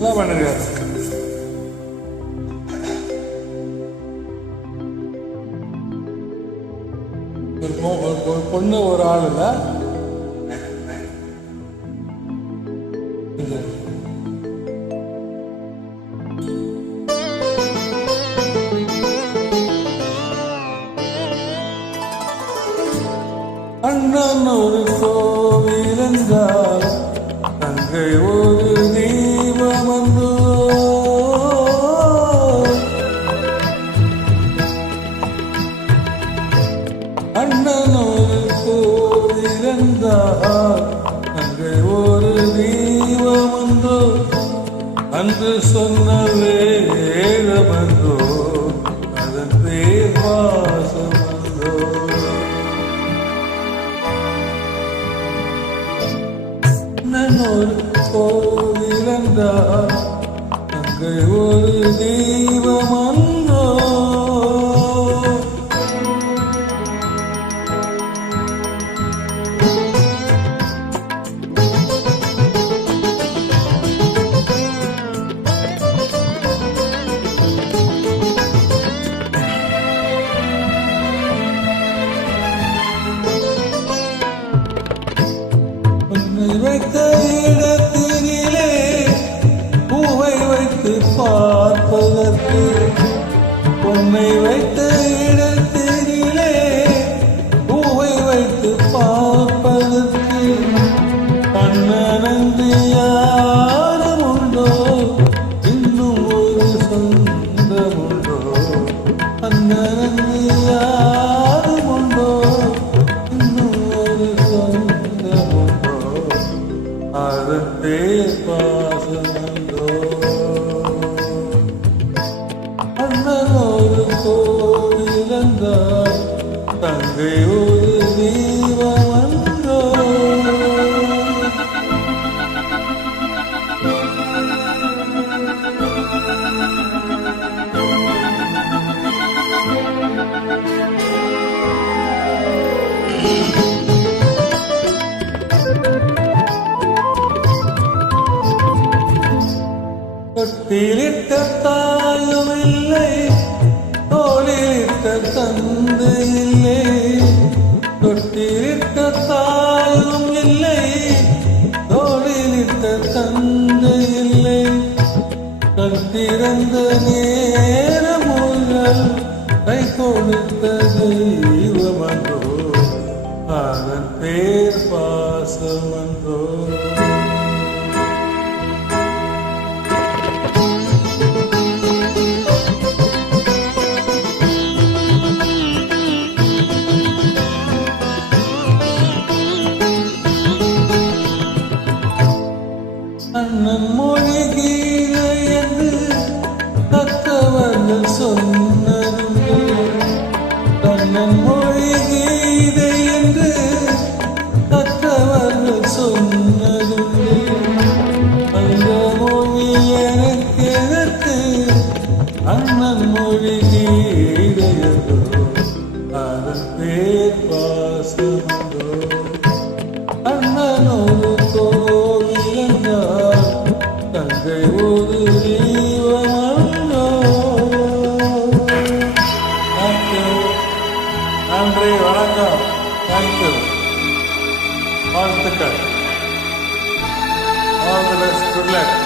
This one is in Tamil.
எல்லாம் பண்ணுங்க. ஒரு பொண்ணு ஒரு ஆள் இல்லை. அண்ணன் ஒரு கோவில் என்றால் தங்கை ஒரு தீபம் அந்தோ. அண்ணன் ஒரு கோவில் என்றால் தங்கை ஒரு தீபம் அந்தோ. அன்று சொன்ன வேதம் அந்தோ, அதன் பேர் பாசம் அந்தோ. ஒரு கோவில் என்றால் அங்கே ஒரு தீபம் அந்தோ. வைத்த இடத்தினிலே பூவை வைத்து பார்ப்பதற்கு, பொன்னை வைத்த இடத்தினிலே பூவை வைத்து பார்ப்பதற்கு, கண்ணனந்து யாரும் உண்டோ, இன்னும் ஒரு சொந்தம் உண்டோ. கண்ணனந்து யாரும் உண்டோ, இன்னும் ஒரு சொந்தம் உண்டோ. அதன் பேர் பாசமந்தோ. அண்ணன் ஒரு கோவில் என்றால் தங்கை ஒரு தீபம் அந்தோ. தொட்டிலிட்ட தாயும் இல்லை, தோளிலிட்ட தந்தை இல்லை. தொட்டிலிட்ட தாயும் இல்லை, தோளிலிட்ட தந்தை இல்லை. கண் திறந்த நேரம் முதல் கை கொடுத்த தெய்வமன்றோ, அதன் பேர் பாசமன்றோ. அண்ணன் மொழி கீதை என்று தக்கவர்கள் சொன்னதுண்டு. அண்ணன் மொழி கீதை என்று தக்கவர்கள் சொன்னதுண்டு. அந்த மொழி எனக்கு எதற்கு, அண்ணன் மொழி கீதை என்றோ, அதன் பேர் பாசமன்றோ. அண்ணன் ஒரு கோவில் என்றால் தங்கை ஒரு தீபம் அந்தோ. நன்றி, வணக்கம், தேங்க்யூ, வாழ்த்துக்கள், all the best, good luck.